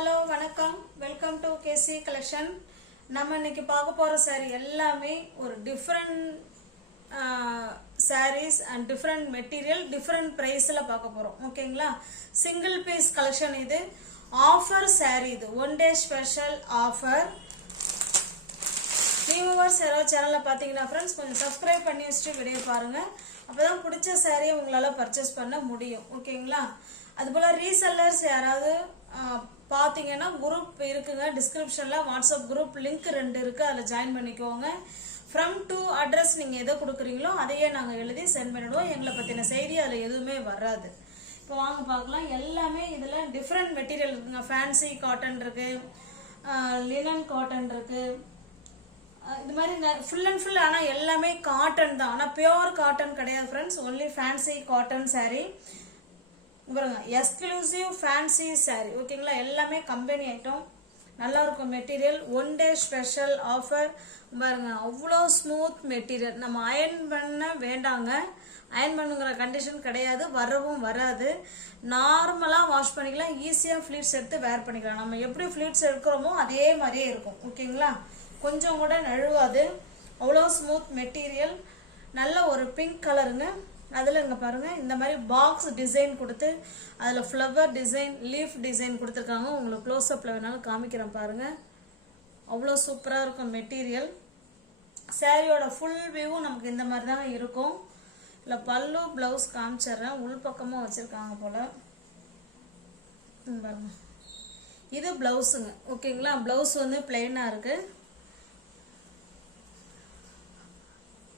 Hello வணக்கம் welcome to KC collection. நம்ம இன்னைக்கு பார்க்க போகிற saree எல்லாமே ஒரு different sarees and different material different ப்ரைஸில் பார்க்க போகிறோம். ஓகேங்களா? சிங்கிள் பீஸ் கலெக்ஷன், இது ஆஃபர் saree, இது one day special offer. Viewers யாராவது சேனலில் பார்த்தீங்கன்னா ஃப்ரெண்ட்ஸ் கொஞ்சம் சப்ஸ்கிரைப் பண்ணி வச்சுட்டு வீடியோ பாருங்கள். அப்போ தான் பிடிச்ச சாரியை உங்களால் பர்ச்சேஸ் பண்ண முடியும். ஓகேங்களா? அதுபோல் ரீசெல்லர்ஸ் யாராவது பார்த்தீங்கன்னா குரூப் இருக்குங்க, டிஸ்கிரிப்ஷனில் வாட்ஸ்அப் குரூப் லிங்க் 2 இருக்குது, அதில் ஜாயின் பண்ணிக்கோங்க. ஃப்ரம் டு அட்ரஸ் நீங்கள் எதை கொடுக்குறீங்களோ அதையே நாங்கள் எழுதி சென்ட் பண்ணிவிடுவோம். எங்களை பற்றின செய்தி அதில் எதுவுமே வராது. இப்போ வாங்க பார்க்கலாம். எல்லாமே இதில் டிஃப்ரெண்ட் மெட்டீரியல் இருக்குங்க. ஃபேன்சி காட்டன் இருக்குது, லினன் காட்டன் இருக்குது, இது மாதிரி ஃபுல் அண்ட் ஃபுல். ஆனால் எல்லாமே காட்டன் தான், ஆனால் பியோர் காட்டன் கிடையாது friends. Only fancy cotton sari பாருங்க, எக்ஸ்க்ளூசிவ் ஃபேன்சி சாரீ. ஓகேங்களா? எல்லாமே கம்பெனி ஐட்டம், நல்லா இருக்கும் material. One day special offer பாருங்க, அவ்வளோ ஸ்மூத் மெட்டீரியல். நம்ம அயர்ன் பண்ண வேண்டாங்க, அயர்ன் பண்ணுங்கிற கண்டிஷன் கிடையாது, வரவும் வராது. நார்மலாக வாஷ் பண்ணிக்கலாம், ஈஸியாக ஃப்ளீட்ஸ் எடுத்து வேர் பண்ணிக்கலாம். நம்ம எப்படி ஃப்ளீட்ஸ் எடுக்கிறோமோ அதே மாதிரியே இருக்கும். ஓகேங்களா? கொஞ்சம் கூட நழுவாது, அவ்வளோ ஸ்மூத் மெட்டீரியல். நல்ல ஒரு பிங்க் கலருங்க. அதில் இங்கே பாருங்கள், இந்த மாதிரி பாக்ஸ் டிசைன் கொடுத்து அதில் ஃப்ளவர் டிசைன், லீஃப் டிசைன் கொடுத்துருக்காங்க. உங்களுக்கு க்ளோஸ்அப்பில் வேணாலும் காமிக்கிறேன் பாருங்கள். அவ்வளோ சூப்பராக இருக்கும் மெட்டீரியல். சாரியோட ஃபுல் வியூவும் நமக்கு இந்த மாதிரி தான் இருக்கும். இல்லை பல்லு ப்ளவுஸ் காமிச்சிட்றேன், உள் பக்கமாக வச்சுருக்காங்க போல். பாருங்க, இது ப்ளவுஸுங்க. ஓகேங்களா? ப்ளவுஸ் வந்து பிளெயினாக இருக்குது.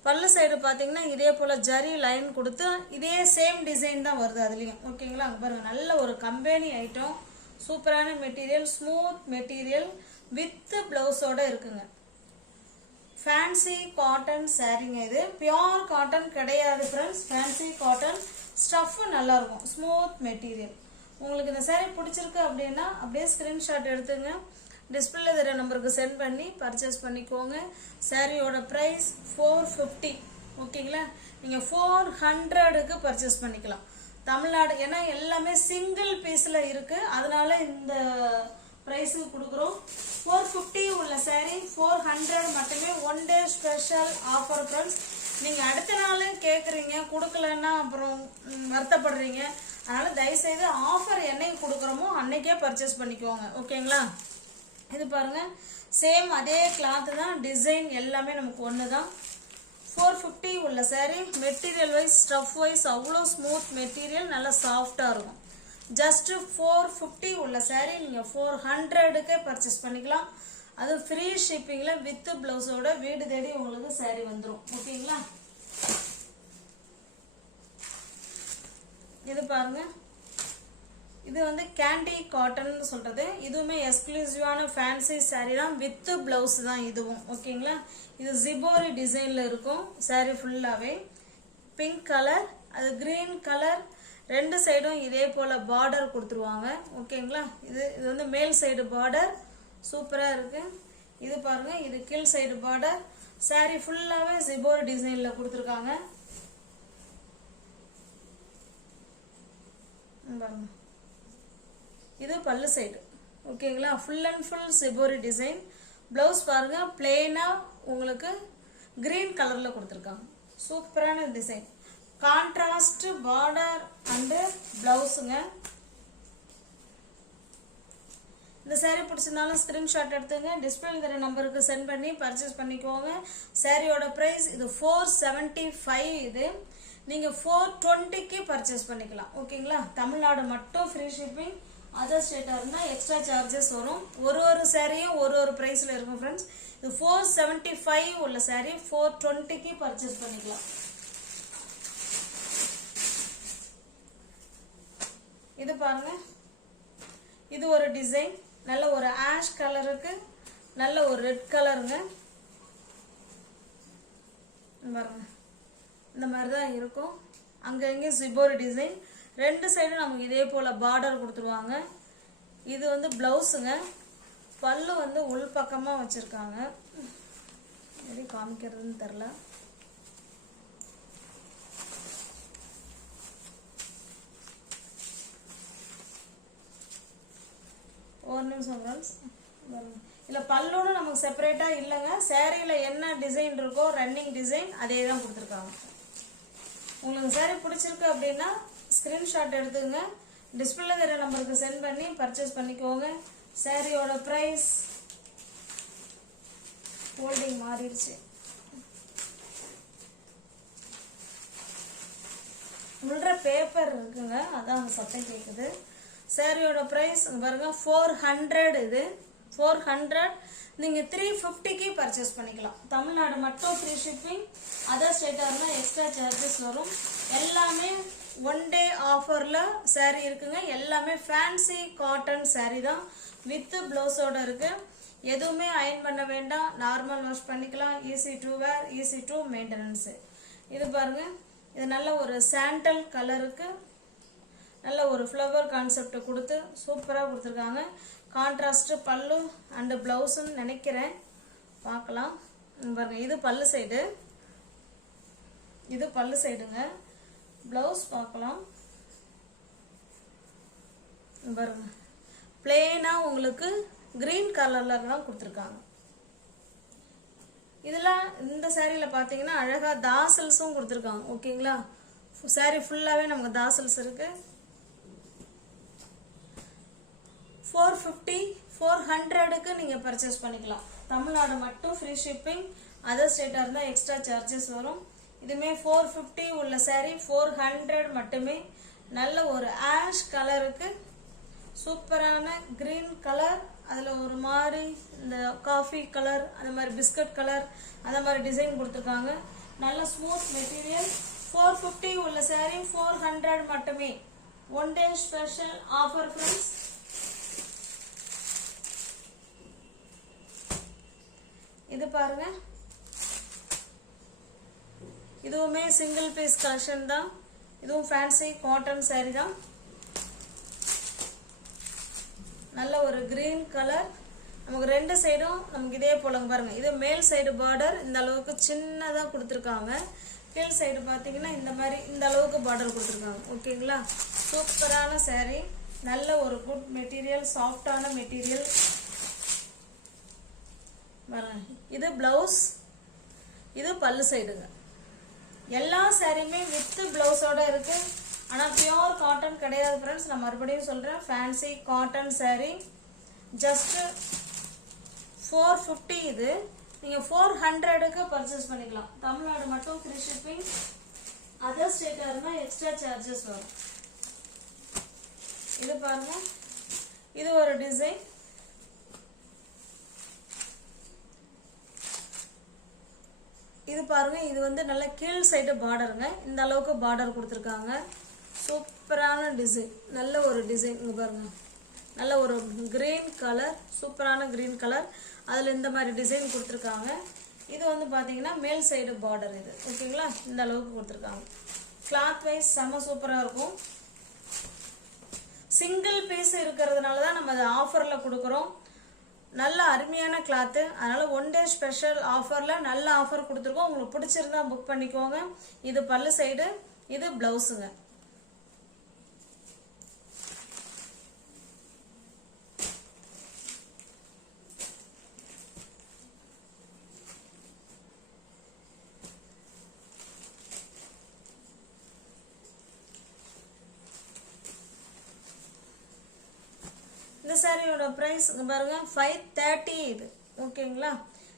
பல்லு சைடு பார்த்தீங்கன்னா இதே போல் ஜரி லைன் கொடுத்து இதே சேம் டிசைன் தான் வருது அதுலேயும். ஓகேங்களா? அங்கே பாருங்கள், நல்ல ஒரு கம்பெனி ஐட்டம், சூப்பரான மெட்டீரியல், ஸ்மூத் மெட்டீரியல் வித் ப்ளவுஸோட இருக்குங்க. ஃபேன்சி காட்டன் சாரீங்க. இது பியோர் காட்டன் கிடையாது ஃப்ரெண்ட்ஸ், ஃபேன்சி காட்டன். ஸ்டஃப்பு நல்லாயிருக்கும், ஸ்மூத் மெட்டீரியல். உங்களுக்கு இந்த சாரீ பிடிச்சிருக்கு அப்படின்னா அப்படியே ஸ்க்ரீன்ஷாட் எடுத்துங்க, டிஸ்பிளே தெரிய நம்பருக்கு சென்ட் பண்ணி பர்ச்சேஸ் பண்ணிக்கோங்க. சாரியோட ப்ரைஸ் 450. ஓகேங்களா? நீங்கள் 400க்கு பர்ச்சேஸ் பண்ணிக்கலாம் தமிழ்நாடு. ஏன்னா எல்லாமே சிங்கிள் பீஸில் இருக்குது, அதனால இந்த ப்ரைஸுக்கு கொடுக்குறோம். 450 உள்ள சாரீ 400 மட்டுமே. One day special offer friends. நீங்கள் அடுத்த நாள் கேட்குறீங்க, கொடுக்கலன்னா அப்புறம் வருத்தப்படுறீங்க. அதனால் தயவுசெய்து ஆஃபர் என்னைக்கு கொடுக்குறோமோ அன்னைக்கே பர்ச்சேஸ் பண்ணிக்கோங்க. ஓகேங்களா? இது பாருங்க, சேம் அதே கிளாத் தான், டிசைன் எல்லாமே நமக்கு ஒன்று தான். 450 உள்ள sari. Material wise, stuff wise அவ்வளோ ஸ்மூத் மெட்டீரியல், நல்லா சாஃப்டாக இருக்கும். ஜஸ்ட் 450 உள்ள சாரீ நீங்கள் 400க்கே பர்ச்சேஸ் பண்ணிக்கலாம். அது ஃப்ரீ ஷிப்பிங்கில் வித் ப்ளவுஸோட வீடு தேடி உங்களுக்கு சாரீ வந்துடும். ஓகேங்களா? இது பாருங்க, இது வந்து கேண்டி காட்டன் சொல்றது. இதுவுமே எக்ஸ்க்ளூசிவான ஃபேன்சி சாரீ தான், வித் பிளவுஸ் தான் இதுவும். ஓகேங்களா? இது ஜிபோரி டிசைன்ல இருக்கும் சாரீ ஃபுல்லாவே. பிங்க் கலர், அது கிரீன் கலர், ரெண்டு சைடும் இதே போல பார்டர் கொடுத்துருவாங்க. ஓகேங்களா? இது வந்து மேல் சைடு பார்டர் சூப்பரா இருக்கு. இது பாருங்க, இது கீழ் சைடு பார்டர். சாரீ ஃபுல்லாவே ஜிபோரி டிசைன்ல கொடுத்துருக்காங்க. பாருங்க, இது பல்லு சைடு. ஓகேங்களா? Full and full shibori design. Blouse பாருங்க, பிளெயினா உங்களுக்கு கிரீன் கலர்ல கொடுத்துருக்காங்க. சூப்பரான டிசைன், கான்ட்ராஸ்ட் பார்டர் அண்டு பிளவுஸுங்க. இந்த சாரீ பிடிச்சிருந்தாலும் ஸ்கிரீன்ஷாட் எடுத்துங்க, டிஸ்பிளே தர நம்பருக்கு சென்ட் பண்ணி பர்ச்சேஸ் பண்ணிக்கோங்க. சாரியோட ப்ரைஸ் இது 475. இது நீங்கள் 420க்கு பர்ச்சேஸ் பண்ணிக்கலாம். ஓகேங்களா? தமிழ்நாடு மட்டும் ஃப்ரீ ஷிப்பிங். அதர் ஸ்டேட்டாக இருந்தால் எக்ஸ்ட்ரா சார்ஜஸ் வரும். ஒரு சாரியும் ஒரு ப்ரைஸில் இருக்கும் ஃப்ரெண்ட்ஸ். இது 475 உள்ள சாரீ 420க்கு பர்ச்சேஸ் பண்ணிக்கலாம். இது பாருங்க, இது ஒரு டிசைன், நல்ல ஒரு ஆஷ் கலருக்கு நல்ல ஒரு ரெட் கலருங்க. பாருங்க, இந்த மாதிரி தான் இருக்கும். அங்கங்கே சிபோரி டிசைன், ரெண்டு சைடும் நமக்கு இதே போல் பார்டர் கொடுத்துருவாங்க. இது வந்து ப்ளவுஸுங்க. பல்லு வந்து உள் பக்கமாக வச்சுருக்காங்க, எப்படி காமிக்கிறதுன்னு தெரில. ஒரு நிமிஷம் ஃப்ரெண்ட்ஸ். இதில் பல்லுன்னு நமக்கு செப்பரேட்டாக இல்லைங்க. சேரீயில் என்ன டிசைன் இருக்கோ ரன்னிங் டிசைன் அதே தான் கொடுத்துருக்காங்க. உங்களுக்கு சேரீ பிடிச்சிருக்கு அப்படின்னா ஸ்க்ரீன்ஷாட் எடுத்துங்க, டிஸ்பிளேல தெரிய நம்பருக்கு சென்ட் பண்ணி பர்ச்சேஸ் பண்ணிக்கோங்க. சேரீயோட ப்ரைஸ் ஹோல்டிங் மாறிடுச்சு. உள்ள பேப்பர் இருக்குங்க, அதான் அந்த சத்தம் கேட்குது. சேரீயோட ப்ரைஸ் பாருங்க 400. இது 400. நீங்கள் 350க்கு பர்ச்சேஸ் பண்ணிக்கலாம். தமிழ்நாடு மட்டும் ஃப்ரீ ஷிப்பிங், அதர் ஸ்டேட்டாக இருந்தால் எக்ஸ்ட்ரா சார்ஜஸ் வரும். எல்லாமே ஒன் டே ஆஃபரில் சேரீ இருக்குங்க. எல்லாமே ஃபேன்சி காட்டன் சேரீ தான் வித் ப்ளவுஸோட இருக்குது. எதுவுமே அயன் பண்ண வேண்டாம், நார்மல் வாஷ் பண்ணிக்கலாம். Easy to wear, easy to maintenance. இது பாருங்கள், இது நல்ல ஒரு சாண்டல் கலருக்கு நல்ல ஒரு ஃப்ளவர் கான்செப்ட் கொடுத்து சூப்பராக கொடுத்துருக்காங்க. கான்ட்ராஸ்ட் பல்லு அண்டு ப்ளவுஸுன்னு நினைக்கிறேன், பார்க்கலாம். பாருங்க, இது பல்லு சைடு, இது பல்லு சைடுங்க. ப்ளவுஸ் பார்க்கலாம். பாருங்க, பிளெயினாக உங்களுக்கு கிரீன் கலரில் தான் கொடுத்துருக்காங்க. இதெல்லாம் இந்த சேரீயில் பார்த்தீங்கன்னா அழகாக தாசல்ஸும் கொடுத்துருக்காங்க. ஓகேங்களா, சேரீ ஃபுல்லாகவே நமக்கு தாசல்ஸ் இருக்கு. 450 400க்கு நீங்கள் பர்ச்சேஸ் பண்ணிக்கலாம். தமிழ்நாடு மட்டும் ஃப்ரீ ஷிப்பிங், அதர் ஸ்டேட்டாக இருந்தால் எக்ஸ்ட்ரா சார்ஜஸ் வரும். இதுமே 450 உள்ள சேரீ 400 மட்டுமே. நல்ல ஒரு ஆஷ் கலருக்கு சூப்பரான கிரீன் கலர், அதில் ஒரு மாதிரி இந்த காஃபி கலர், அந்த மாதிரி பிஸ்கட் கலர், அந்த மாதிரி டிசைன் கொடுத்துருக்காங்க. நல்ல ஸ்மூத் மெட்டீரியல். 450 உள்ள சேரீ 400 மட்டுமே. One day special offer friends. இது பாருங்க, இதுவுமே சிங்கிள் பீஸ் கலெக்ஷன் தான். இதுவும் ஃபேன்சி காட்டன் சேரீ தான். நல்ல ஒரு கிரீன் கலர். நமக்கு ரெண்டு சைடும் நமக்கு இதே போலங்க பாருங்க. இது மேல் சைடு பார்டர் இந்த அளவுக்கு சின்னதாக கொடுத்துருக்காங்க. கீழ் சைடு பார்த்தீங்கன்னா இந்த மாதிரி இந்த அளவுக்கு பார்டர் கொடுத்துருக்காங்க. ஓகேங்களா, சூப்பரான சேரீ. நல்ல ஒரு குட் மெட்டீரியல், சாஃப்டான மெட்டீரியல். இது பிளவுஸ், இது பல்லு சைடுங்க. எல்லா சேரீயுமே வித் பிளவுஸோட இருக்கு. ஆனால் பியோர் காட்டன் கிடையாது ஃப்ரெண்ட்ஸ். நான் மறுபடியும் சொல்கிறேன், ஃபேன்சி காட்டன் சேரீ. ஜஸ்ட்டு 450. இது நீங்கள் 400க்கு பர்ச்சேஸ் பண்ணிக்கலாம். தமிழ்நாடு மட்டும் ஃப்ரீ ஷிப்பிங், அதர் ஸ்டேட்டாக இருந்தால் எக்ஸ்ட்ரா சார்ஜஸ் வரும். இது பாருங்க, இது ஒரு டிசைன். இது பாருங்க, இது வந்து நல்ல கீழ் சைடு பார்டருங்க. இந்த அளவுக்கு பார்டர் கொடுத்துருக்காங்க. சூப்பரான டிசைன், நல்ல ஒரு டிசைன். இங்கே பாருங்க, நல்ல ஒரு கிரீன் கலர், சூப்பரான கிரீன் கலர். அதில் இந்த மாதிரி டிசைன் கொடுத்துருக்காங்க. இது வந்து பார்த்தீங்கன்னா மேல் சைடு பார்டர். இது ஓகேங்களா, இந்த அளவுக்கு கொடுத்துருக்காங்க. கிளாத் வைஸ் செம்ம சூப்பராக இருக்கும். சிங்கிள் பீஸ் இருக்கிறதுனால தான் நம்ம அதை ஆஃபரில் கொடுக்குறோம். நல்ல அருமையான கிளாத்து, அதனால் ஒன் டே ஸ்பெஷல் ஆஃபரில் நல்ல ஆஃபர் கொடுத்துருக்கோம். உங்களுக்கு பிடிச்சிருந்தா புக் பண்ணிக்கோங்க. இது பல்லு சைடு, இது ப்ளவுஸுங்க. இந்த சாரியோட ப்ரைஸ் பாருங்க 530. இது ஓகேங்களா,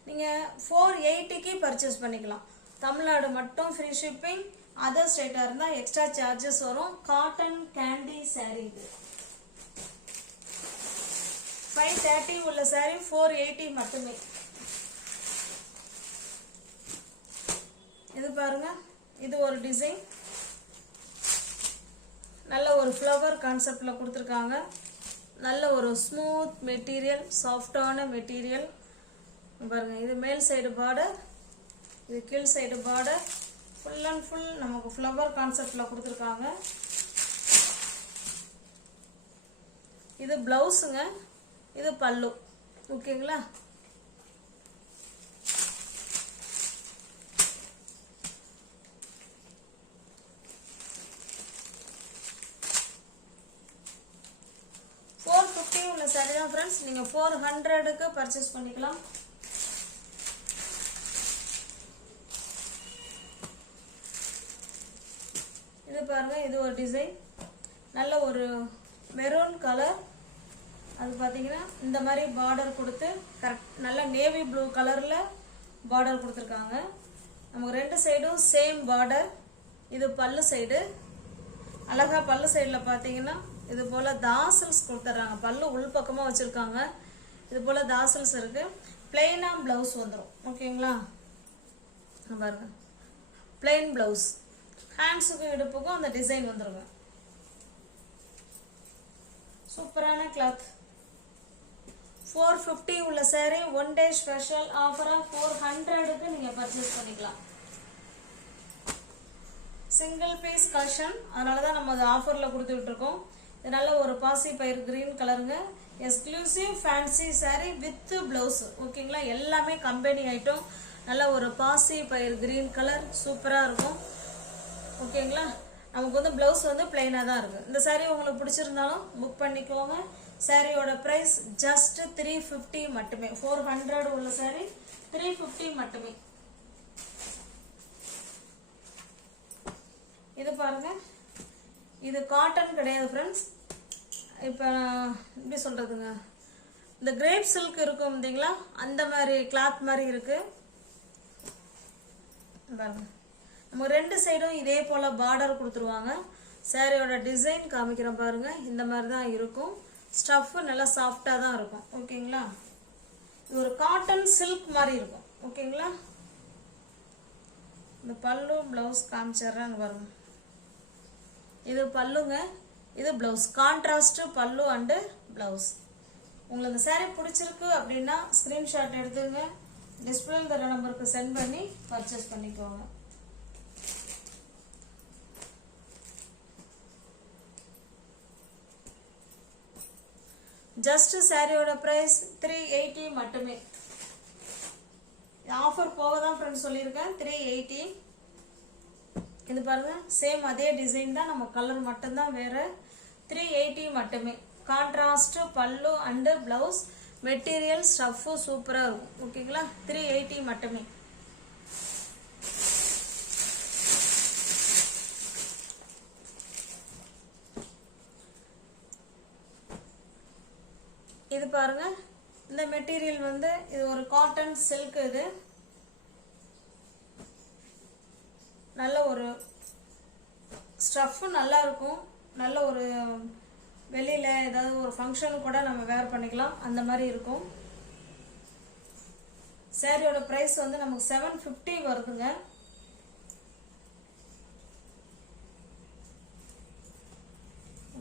நீங்கள் 480க்கு பர்ச்சேஸ் பண்ணிக்கலாம். தமிழ்நாடு மட்டும் ஃப்ரீ ஷிப்பிங், அதர் ஸ்டேட்டாக இருந்தால் எக்ஸ்ட்ரா சார்ஜஸ் வரும். Cotton candy sari. இது 530 உள்ள சாரீ 480 மட்டுமே. இது பாருங்க, இது ஒரு டிசைன். நல்ல ஒரு ஃப்ளவர் கான்செப்டில் கொடுத்துருக்காங்க. நல்ல ஒரு ஸ்மூத் மெட்டீரியல், சாஃப்டான மெட்டீரியல். பாருங்க, இது மேல் சைடு பார்டர், இது கீழ் side border. Full and full நமக்கு ஃப்ளவர் கான்செப்டில் கொடுத்துருக்காங்க. இது ப்ளவுஸுங்க, இது பல்லு. ஓகேங்களா, உள்ள saree தான் ஃப்ரெண்ட்ஸ். நீங்கள் 400க்கு பர்ச்சேஸ் பண்ணிக்கலாம். இது பாருங்க, இது ஒரு டிசைன், நல்ல ஒரு மெரூன் கலர். அது பார்த்தீங்கன்னா இந்த மாதிரி பார்டர் கொடுத்து கரெக்ட் நல்ல நேவி ப்ளூ கலரில் பார்டர் கொடுத்துருக்காங்க. நமக்கு ரெண்டு சைடும் சேம் பார்டர். இது பல்லு சைடு. அழகா பல்லு சைடில் பார்த்தீங்கன்னா இது போல் தாசல்ஸ் கொடுத்துட்றாங்க. பல்லு உள்பக்கமாக வச்சுருக்காங்க. இது போல் தாசல்ஸ் இருக்குது. பிளெயினாக ப்ளவுஸ் வந்துடும். ஓகேங்களா, பாருங்க, பிளெயின் ப்ளவுஸ். ஹேண்ட்ஸுக்கும் இடுப்புக்கும் அந்த டிசைன் வந்துருங்க. சூப்பரான கிளாத். 450 உள்ள saree ஒன் டே ஸ்பெஷல் ஆஃபரா 400க்கு நீங்க பர்ச்சேஸ் பண்ணிக்கலாம். சிங்கிள் பீஸ் கலெக்ஷன், அதனால தான் நம்ம அது ஆஃபர்ல கொடுத்துட்டு இருக்கோம். இது நல்ல ஒரு பாசி பயிர் கிரீன் கலருங்க. Exclusive fancy saree with blouse. ஓகேங்களா, எல்லாமே கம்பெனி ஐட்டம். நல்ல ஒரு பாசி பயிர் கிரீன் கலர் சூப்பரா இருக்கும். ஓகேங்களா, நமக்கு வந்து பிளவுஸ் வந்து பிளைனாக தான் இருக்கு. இந்த saree உங்களுக்கு பிடிச்சிருந்தாலும் புக் பண்ணிக்கோங்க. சாரியோட பிரைஸ் ஜஸ்ட் 350 மட்டுமே. 400 உள்ள saree 350 மட்டுமே. இது பாருங்க, இது காட்டன் கிடையாது ஃப்ரெண்ட்ஸ். இப்போ எப்படி சொல்றதுங்க, இந்த கிரேப் சில்க் இருக்கும் பார்த்தீங்களா, அந்த மாதிரி கிளாத் மாதிரி இருக்கு பாருங்க. நம்ம ரெண்டு சைடும் இதே போல பார்டர் கொடுத்துருவாங்க. சாரியோட டிசைன் காமிக்கிறோம் பாருங்க. இந்த மாதிரி தான் இருக்கும். ஸ்டஃப் நல்லா சாஃப்டாக தான் இருக்கும். ஓகேங்களா, இது ஒரு காட்டன் சில்க் மாதிரி இருக்கும். ஓகேங்களா, இந்த பல்லு பிளவுஸ் காமிச்சிடுறேன்னு வரும். இது பல்லுங்க, இது பிளவுஸ். கான்ட்ராஸ்ட் பல்லு அண்டு பிளவுஸ். உங்களுக்கு இந்த saree பிடிச்சிருக்கு அப்படின்னா ஸ்கிரீன்ஷாட் எடுத்துங்க. டிஸ்பிளேல தர நம்பருக்கு சென்ட் பண்ணி பர்ச்சேஸ் பண்ணிக்கோங்க. ஜஸ்ட் சாரியோட பிரைஸ் 380 மட்டுமே. ஆஃபர் போக தான் ஃப்ரெண்ட்ஸ் சொல்லியிருக்கேன். 380. இது பாருங்க, சேம் அதே டிசைன் தான், நம்ம கலர் மட்டும்தான் வேற. 380 மட்டுமே. கான்ட்ராஸ்ட் பல்லு அண்டு பிளவுஸ். மெட்டீரியல் ஸ்டஃப் சூப்பரா இருக்கும். ஓகேங்களா, 380 மட்டுமே. இது பாருங்க, இந்த மெட்டீரியல் வந்து இது ஒரு காட்டன் சில்க். இது நல்ல ஒரு ஸ்டஃப் நல்லா இருக்கும். நல்ல ஒரு வெளியில ஏதாவது ஒரு ஃபங்க்ஷன் கூட நம்ம வேர் பண்ணிக்கலாம், அந்த மாதிரி இருக்கும். சாரியோட பிரைஸ் வந்து நமக்கு 750 வருதுங்க.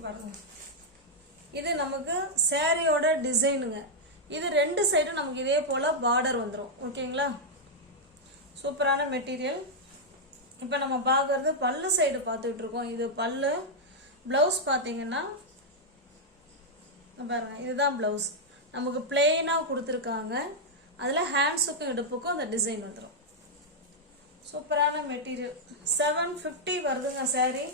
பாருங்க, இது நமக்கு சாரியோட டிசைனுங்க. இது ரெண்டு சைடும் நமக்கு இதே போல பார்டர் வந்துடும். ஓகேங்களா, சூப்பரான மெட்டீரியல். இப்போ நம்ம பார்க்கறது பல்லு சைடு பார்த்துட்டு இருக்கோம். இது பல்லு. பிளவுஸ் பார்த்தீங்கன்னா பாருங்க, இதுதான் பிளவுஸ். நமக்கு பிளெயினாக கொடுத்துருக்காங்க. அதில் ஹேண்ட்ஸுக்கும் இடுப்புக்கும் அந்த டிசைன் வந்துடும். சூப்பரான மெட்டீரியல். 750 வருதுங்க சாரி.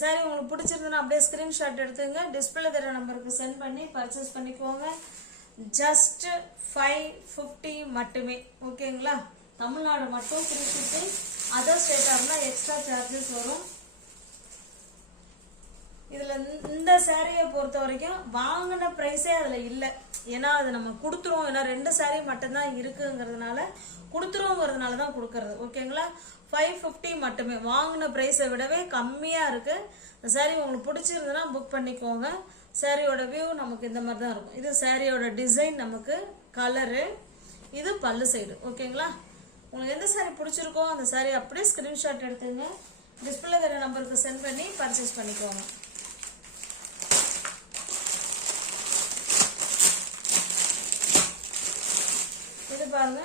சாரி உங்களுக்கு பிடிச்சிருந்ததுன்னா அப்படியே ஸ்கிரீன்ஷாட் எடுத்துங்க. டிஸ்பிளே தர நம்பருக்கு சென்ட் பண்ணி பர்ச்சேஸ் பண்ணிக்கோங்க. ஜஸ்ட் 550 மட்டுமே. ஓகேங்களா, தமிழ்நாடு மட்டும் 350. அதர் ஸ்டேட்டாக இருந்தால் எக்ஸ்ட்ரா சார்ஜஸ் வரும். இதில் இந்த சாரியை பொறுத்த வரைக்கும் வாங்கின ப்ரைஸே அதில் இல்லை. ஏன்னா அது நம்ம கொடுத்துருவோம். ஏன்னா ரெண்டு சாரி மட்டும்தான் இருக்குங்கிறதுனால கொடுத்துருவோங்கிறதுனால தான் கொடுக்கறது. ஓகேங்களா, 550 மட்டுமே. வாங்கின ப்ரைஸை விடவே கம்மியாக இருக்குது. இந்த சாரி உங்களுக்கு பிடிச்சிருந்ததுன்னா புக் பண்ணிக்கோங்க. சாரியோட வியூ நமக்கு இந்த மாதிரி தான் இருக்கும். இது சாரியோட டிசைன், நமக்கு கலரு. இது பல்லு சைடு. ஓகேங்களா, உங்களுக்கு எந்த சாரி பிடிச்சிருக்கோ அந்த சாரி அப்படியே ஸ்கிரீன்ஷாட் எடுத்துங்க. டிஸ்பிளே தர நம்பருக்கு சென்ட் பண்ணி பர்ச்சேஸ் பண்ணிக்கோங்க. இது பாருங்க,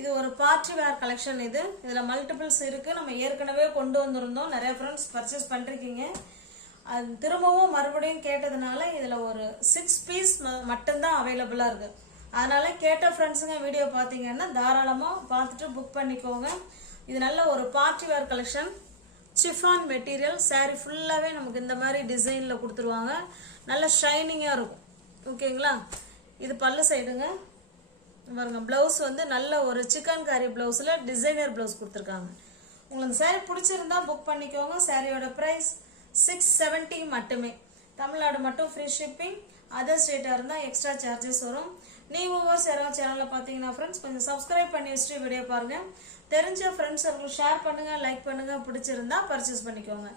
இது ஒரு பார்ட்டி வேர் கலெக்ஷன். இதில் மல்டிபிள்ஸ் இருக்குது. நம்ம ஏற்கனவே கொண்டு வந்திருந்தோம். நிறைய ஃப்ரெண்ட்ஸ் பர்ச்சேஸ் பண்ணிருக்கீங்க. அது திரும்பவும் மறுபடியும் கேட்டதுனால இதில் ஒரு 6 பீஸ் மட்டும்தான் அவைலபிளாக இருக்குது. அதனால கேட்ட ஃப்ரெண்ட்ஸுங்க வீடியோ பார்த்தீங்கன்னா தாராளமாக பார்த்துட்டு புக் பண்ணிக்கோங்க. இது நல்ல ஒரு party wear collection. Chiffon material. saree ஃபுல்லாகவே நமக்கு இந்த மாதிரி டிசைனில் கொடுத்துருவாங்க. நல்ல ஷைனிங்காக இருக்கும். ஓகேங்களா? இது பல்லு சைடுங்க. பாருங்க, ப்ளவுஸ் வந்து நல்ல ஒரு சிக்கன் காரி ப்ளவுஸில் டிசைனர் ப்ளவுஸ் கொடுத்துருக்காங்க. உங்களுக்கு saree பிடிச்சிருந்தா புக் பண்ணிக்கோங்க. சாரியோட ப்ரைஸ் 670 மட்டுமே. தமிழ்நாடு மட்டும் ஃப்ரீ ஷிப்பிங். அதர் ஸ்டேட்டாக இருந்தால் எக்ஸ்ட்ரா சார்ஜஸ் வரும். ஒவ்வொரு சேனலில் பார்த்தீங்கன்னா ஃப்ரெண்ட்ஸ் கொஞ்சம் சப்ஸ்கிரைப் பண்ணி வச்சுட்டு வீடியோ பாருங்கள். தெரிஞ்ச ஃப்ரெண்ட்ஸ் அவங்களுக்கு ஷேர் பண்ணுங்கள், லைக் பண்ணுங்கள். பிடிச்சிருந்தா பர்ச்சேஸ் பண்ணிக்கோங்க.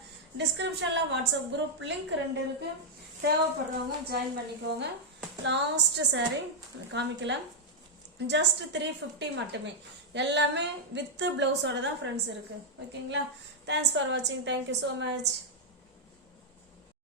டிஸ்கிரிப்ஷனில் வாட்ஸ்அப் குரூப் லிங்க் 2 இருக்குது. தேவைப்படுறவங்க ஜாயின் பண்ணிக்கோங்க. லாஸ்ட் saree காமிக்கல, ஜஸ்ட் 350 மட்டுமே. எல்லாமே வித் பிளவுஸோட தான் ஃப்ரெண்ட்ஸ் இருக்குது. ஓகேங்களா? தேங்க்ஸ் ஃபார் வாட்சிங். Thank you so much.